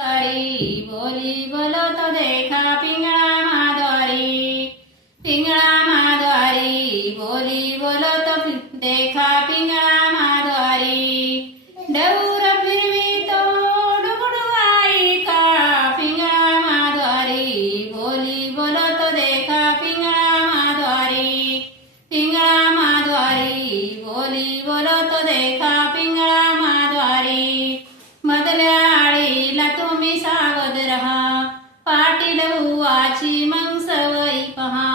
बोली बोलो तो देखा पिंगळा माधवारी, पिंगळा माधवारी बोली बोलो तो देखा पिंगळा माधवारी। डौर फिरवी तो डुगडुगाई का पिंगळा माधवारी, बोली बोलो तो देखा पिंगळा माधवारी, पिंगळा माधवारी बोली बोलो तो देखा पिंगळा माधवारी। मधल्या आळीला तुम्ही सावध रहा, पाटील बुवाची मग सवयी पहा।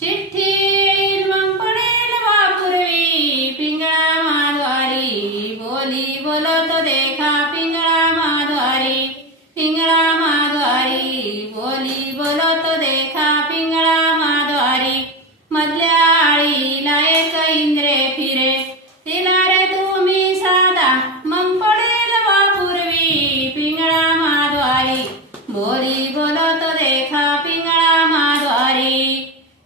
चिठ्ठी येईल मग पडेल वापुरवी, पिंगळा माधवारी बोली बोलो तो देखा पिंगळा माधवारी, पिंगळा माधवारी बोली बोलो तो देखा पिंगळा माधवारी। मधल्या आळीला एक इंद्रे फिरे, तिला रे तुम्ही साधा मग पडेल वापुरवी, पिंगळा माधवारी बोली बोलो तो देखा पिंगळा माधवारी,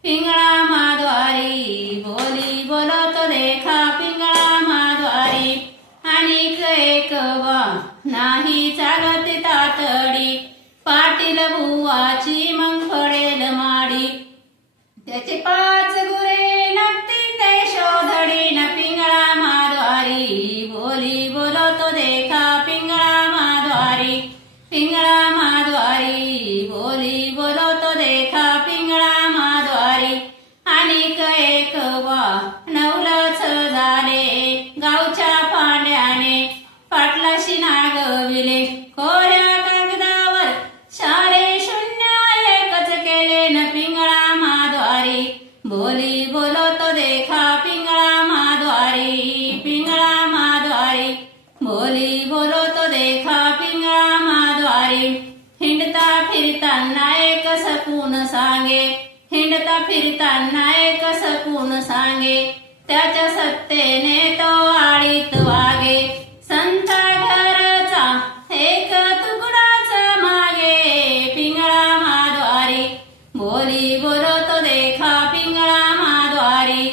पिंगळा माधवारी बोली बोलो तो देखा पिंगळा माधवारी। आणिक एक वा नाही चालत तातडी, पाटील बुवाची मग पडेल माडी। त्याचे 5 गुरे लागतील ते शोधडीन, पिंगळा माधवारी बोली बोलो तो देखा पिंगळा माधवारी, पिंगळा माधवारी बोली बोलो तो देखा पिंगळा माधवारी। आणिक एक वा नवलच झाले गावच्या पांड्याने, पाटलाशी नागविले कोऱ्या कागदावर, शाळे शून्य एकच केले न, पिंगळा माधवारी बोली बोलो तो देखा पिंगळा माधवारी, पिंगळा माधवारी बोली बोलो तो देखा पिंगळा माधवारी। हिंडता फिरताना एक सकून सांगे, हिंडता फिरताना एक सकून सांगे, त्याच्या सत्तेने तो आळीत वागे। संता घरचा एक तुकडाच मागे, पिंगळा माधवारी बोली बोलो तो देखा पिंगळा माधवारी,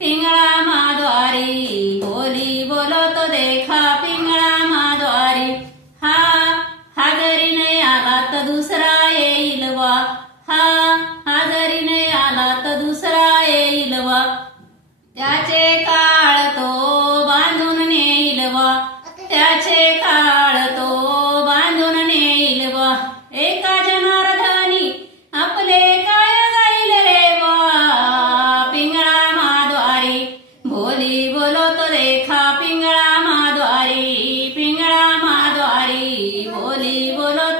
पिंगळा माधवारी बोली बोलो तो देखा पिंगळा माधवारी। हा जरी नाही आला तर दुसरा येईल वा, हा जरी नाही आला तर दुसरा येईल वा। त्याचे काळ तो बांधून नेईल वा, त्याचे काळ तो बांधून नेईल वा। एका जनार्दनी आपले काय जाईल रे वा, पिंगळा माधवारी बोली बोलो तो देखा पिंगळा माधवारी, पिंगळा माधवारी बोली बोलो